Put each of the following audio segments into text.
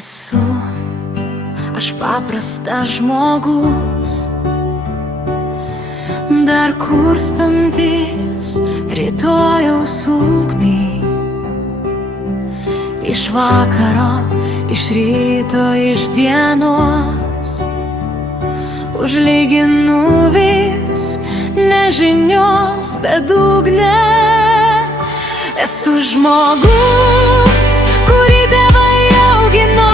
Esu aš paprastas žmogus, dar kurstantis rytojaus ugnį. Iš vakaro, iš ryto, iš dienos užlyginu vis nežinios bedugnę. Esu žmogus, kurį tėvai augino,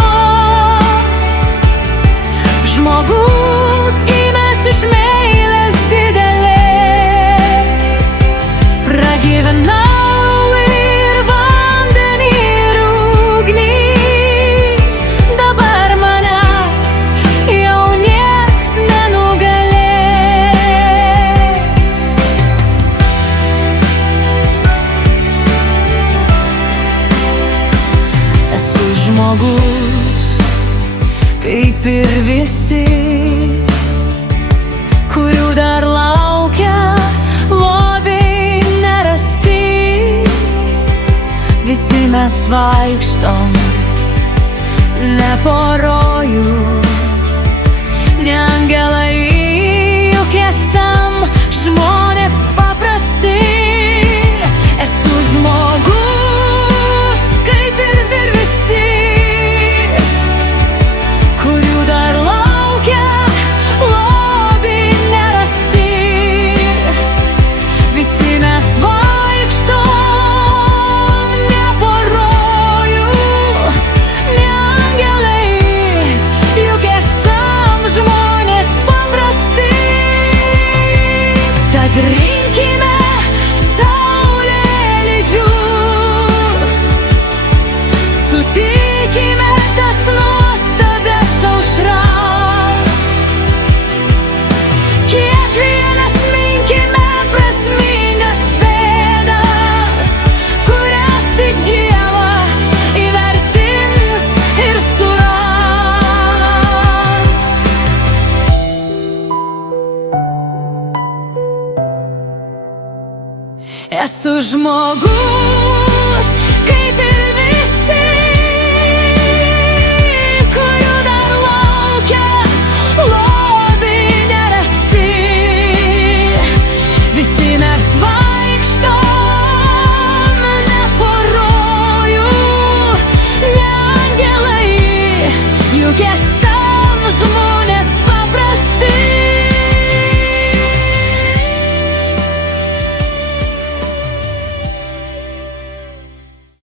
žmogus gimęs iš meilės didelės. Pragyvenau ir vandenį, ir ugnį, dabar manęs jau nieks nenugalės. Esu žmogus, kaip ir visi, kurių dar laukia lobiai nerasti. Visi mes vaikštom ne po rojų, ne angelai, juk esam žmonės paprasti. Esu žmogus, kaip ir visi, kurių dar laukia lobiai nerasti. Visi mes vaikštom ne po rojų, ne angelai, juk esam žmonės paprasti. Tad rinkime saulėlydžius, sutikime tas nuostabias aušras. Kiekvienas minkime prasmingas pėdas, kurias tik Dievas įvertins ir suras. Esu žmogus, kaip